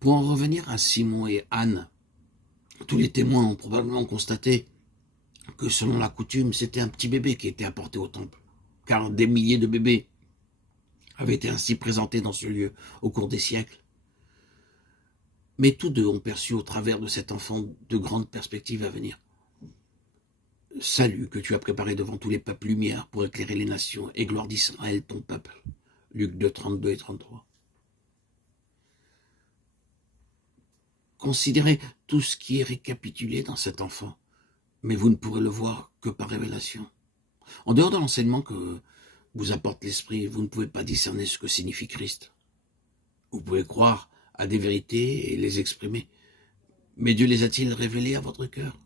Pour en revenir à Simon et Anne, tous les témoins ont probablement constaté que selon la coutume, c'était un petit bébé qui était apporté au temple, car des milliers de bébés avaient été ainsi présentés dans ce lieu au cours des siècles. Mais tous deux ont perçu au travers de cet enfant de grandes perspectives à venir. Salut que tu as préparé devant tous les peuples, lumière pour éclairer les nations, et gloire d'Israël, ton peuple. Luc 2, 32 et 33. Considérez tout ce qui est récapitulé dans cet enfant, mais vous ne pourrez le voir que par révélation. En dehors de l'enseignement que vous apporte l'Esprit, vous ne pouvez pas discerner ce que signifie Christ. Vous pouvez croire à des vérités et les exprimer, mais Dieu les a-t-il révélées à votre cœur?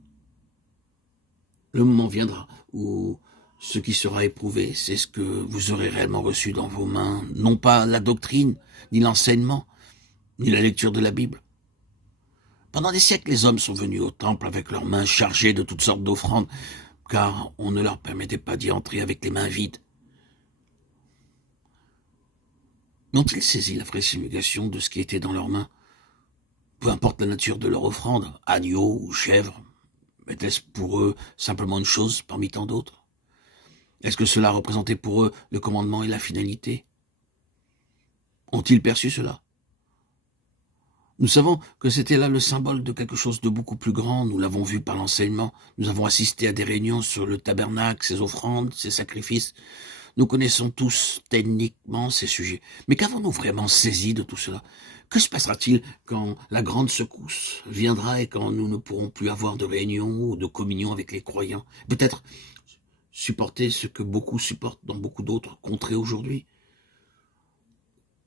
Le moment viendra où ce qui sera éprouvé, c'est ce que vous aurez réellement reçu dans vos mains, non pas la doctrine, ni l'enseignement, ni la lecture de la Bible. Pendant des siècles, les hommes sont venus au temple avec leurs mains chargées de toutes sortes d'offrandes, car on ne leur permettait pas d'y entrer avec les mains vides. Mais ont-ils saisi la vraie signification de ce qui était dans leurs mains? Peu importe la nature de leur offrande, agneau ou chèvre, était-ce pour eux simplement une chose parmi tant d'autres? Est-ce que cela représentait pour eux le commandement et la finalité? Ont-ils perçu cela? Nous savons que c'était là le symbole de quelque chose de beaucoup plus grand. Nous l'avons vu par l'enseignement. Nous avons assisté à des réunions sur le tabernacle, ses offrandes, ses sacrifices. Nous connaissons tous techniquement ces sujets. Mais qu'avons-nous vraiment saisi de tout cela? Que se passera-t-il quand la grande secousse viendra et quand nous ne pourrons plus avoir de réunion ou de communion avec les croyants? Peut-être supporter ce que beaucoup supportent dans beaucoup d'autres contrées aujourd'hui?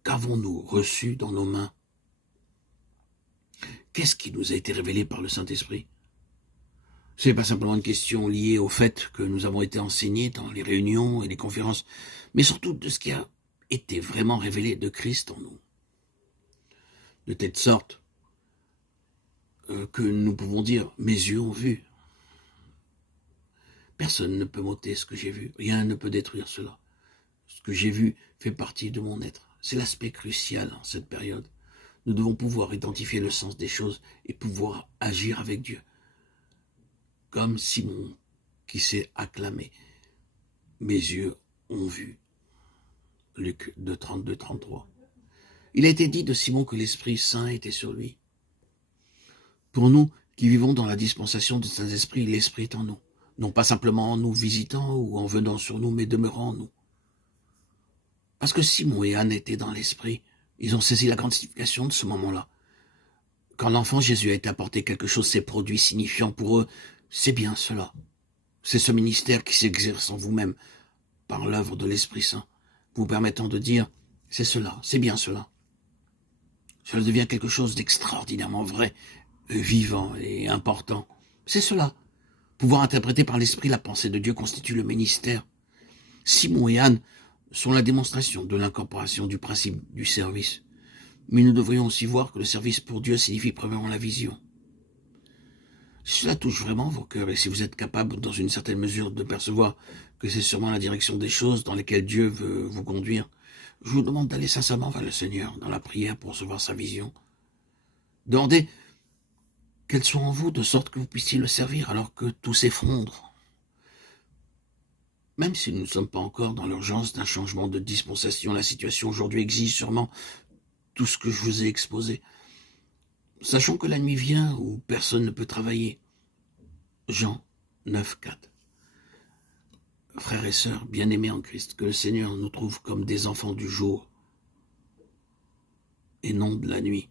Qu'avons-nous reçu dans nos mains? Qu'est-ce qui nous a été révélé par le Saint-Esprit? Ce n'est pas simplement une question liée au fait que nous avons été enseignés dans les réunions et les conférences, mais surtout de ce qui a été vraiment révélé de Christ en nous. De telle sorte que nous pouvons dire « mes yeux ont vu ». Personne ne peut m'ôter ce que j'ai vu, rien ne peut détruire cela. Ce que j'ai vu fait partie de mon être. C'est l'aspect crucial en cette période. Nous devons pouvoir identifier le sens des choses et pouvoir agir avec Dieu. Comme Simon qui s'est acclamé. Mes yeux ont vu. Luc 2, 32, 33. Il a été dit de Simon que l'Esprit Saint était sur lui. Pour nous qui vivons dans la dispensation du Saint-Esprit, l'Esprit est en nous. Non pas simplement en nous visitant ou en venant sur nous, mais demeurant en nous. Parce que Simon et Anne étaient dans l'Esprit, ils ont saisi la grande signification de ce moment-là. Quand l'enfant Jésus a été apporté, quelque chose s'est produit, signifiant pour eux, c'est bien cela. C'est ce ministère qui s'exerce en vous-même par l'œuvre de l'Esprit Saint, vous permettant de dire, c'est cela, c'est bien cela. Cela devient quelque chose d'extraordinairement vrai, vivant et important. C'est cela. Pouvoir interpréter par l'Esprit la pensée de Dieu constitue le ministère. Simon et Anne sont la démonstration de l'incorporation du principe du service. Mais nous devrions aussi voir que le service pour Dieu signifie premièrement la vision. Si cela touche vraiment vos cœurs et si vous êtes capable dans une certaine mesure de percevoir que c'est sûrement la direction des choses dans lesquelles Dieu veut vous conduire, je vous demande d'aller sincèrement vers le Seigneur dans la prière pour recevoir sa vision. Demandez qu'elle soit en vous de sorte que vous puissiez le servir alors que tout s'effondre. Même si nous ne sommes pas encore dans l'urgence d'un changement de dispensation, la situation aujourd'hui exige sûrement tout ce que je vous ai exposé. Sachons que la nuit vient où personne ne peut travailler. Jean 9, 4. Frères et sœurs, bien-aimés en Christ, que le Seigneur nous trouve comme des enfants du jour et non de la nuit.